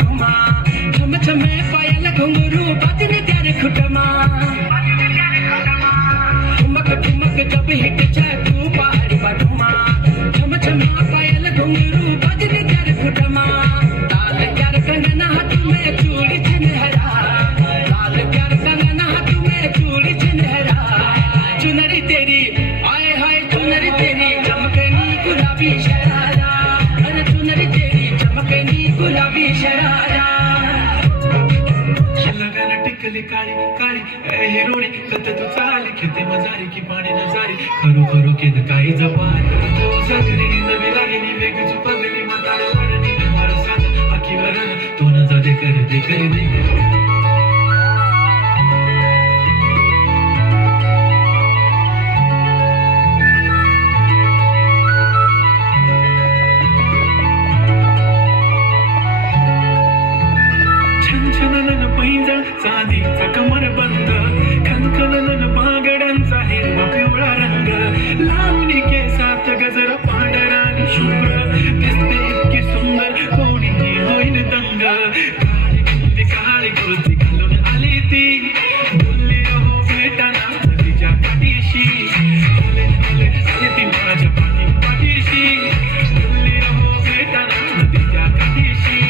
ठुमा छम छमे पायल घुंघरू बजने त्यारे खुटमा ठुमक ठुमक जब हिट जाए तू पहाड़ी ठुमा छम छमे पायल घुंघरू बजने त्यारे खुटमा लाल प्यार कंगना हाथ में चूड़ी छिनहरा लाल प्यार कंगना हाथ में चूड़ी छिनहरा चुनरी तेरी आए हाय चुनरी तेरी चमकनी गुलाबी शरारा अरे चुनरी तेरी चमकनी गुलाबी शरारा लगन टिकली काळी काळी ए हिरोणी कत तू चाली खेते मजारी की पाणी नजारी खरू खरू केद काही जपाय तू सगरी नवी लागली वेग चुपगली म्हातार वरणी मार साज आखी वरण तो न जा दे कर दे चांदीचा कमर बंद खनखनन बागड्यांचा हिरवा पिवळा रंग लावणी केसात गजर पांढरा आणि शुभ्र दिसते इतकी सुंदर कोणीही होईल दंग काळी कुर्ती घालून आली ती बोलली हो भेटाना नदीच्या काठीशी आली ती माझ्या पाठीशी बोलली हो भेटाना नदीच्या काठीशी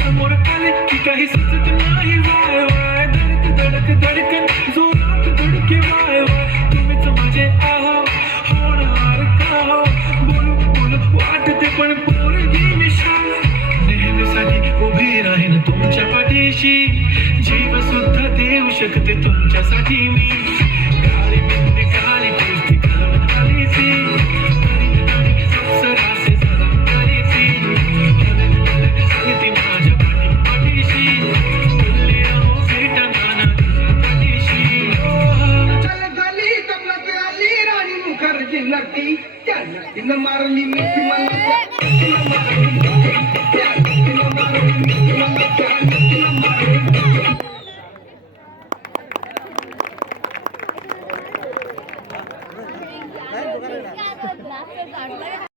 समोर आले की काही सुचत नाही वाय वाय धडक धडकन जोरात धडके वाय वाय तुम्हीच माझे आहो होणार का हो बोलू वाटते पण पोरगी मिशाल नेहमीसाठी उभी राहीन तुमच्या पाठीशी जीव सुद्धा देऊ शकते तुमच्यासाठी मी